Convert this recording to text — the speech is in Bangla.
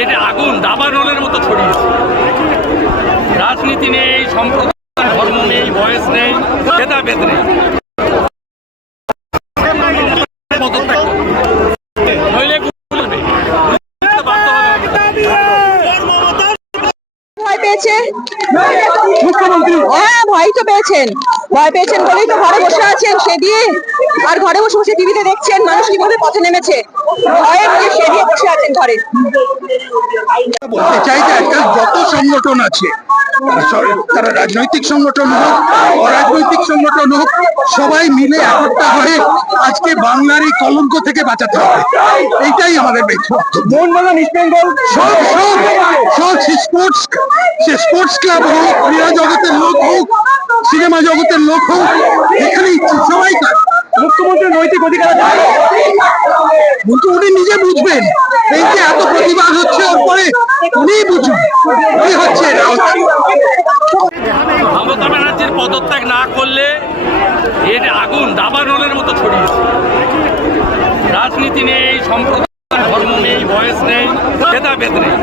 এর আগুন দাবানলের মতো ছড়িয়েছে। রাজনীতি নেই, সম্প্রদায় ধর্ম নেই, বয়স নেই, ভেদাভেদ নেই। ভয় পেয়েছে মুখ্যমন্ত্রী, হ্যাঁ ভয় তো পেয়েছেন, ভয় পেয়েছেন বলেই তো ঘরে বসে আছেন সেদিয়ে, আর ঘরে বসে বসে টিভিতে দেখছেন মানুষ কিভাবে পথে নেমেছে, ভয়ে নিজে সেদিয়ে বসে আছেন ঘরে। বলতে চাই যে আজকাল যত সংগঠন আছে, তারা রাজনৈতিক সংগঠন হোক, অরাজনৈতিক সংগঠন হোক, সবাই মিলে একটা হয়ে আজকে বাংলার এই কলঙ্ক থেকে বাঁচাতে হবে। এইটাই আমাদের স্পোর্টস ক্লাব হোক, ক্রীড়া জগতের লোক হোক, সিনেমা জগতের লোক হোক, এখানে সবাই মুখ্যমন্ত্রীর নৈতিক অধিকার কিন্তু উনি নিজে বুঝবেন। এই যে এত প্রতিবাদ হচ্ছে ওর পরে উনি বুঝুন কি হচ্ছে না হচ্ছে। মমতা ব্যানার্জির পদত্যাগ না করলে এর আগুন দাবানলের মতো ছড়িয়েছে। রাজনীতি নেই, সম্প্রদায় ধর্ম নেই, বয়স নেই, ভেদাভেদ নেই।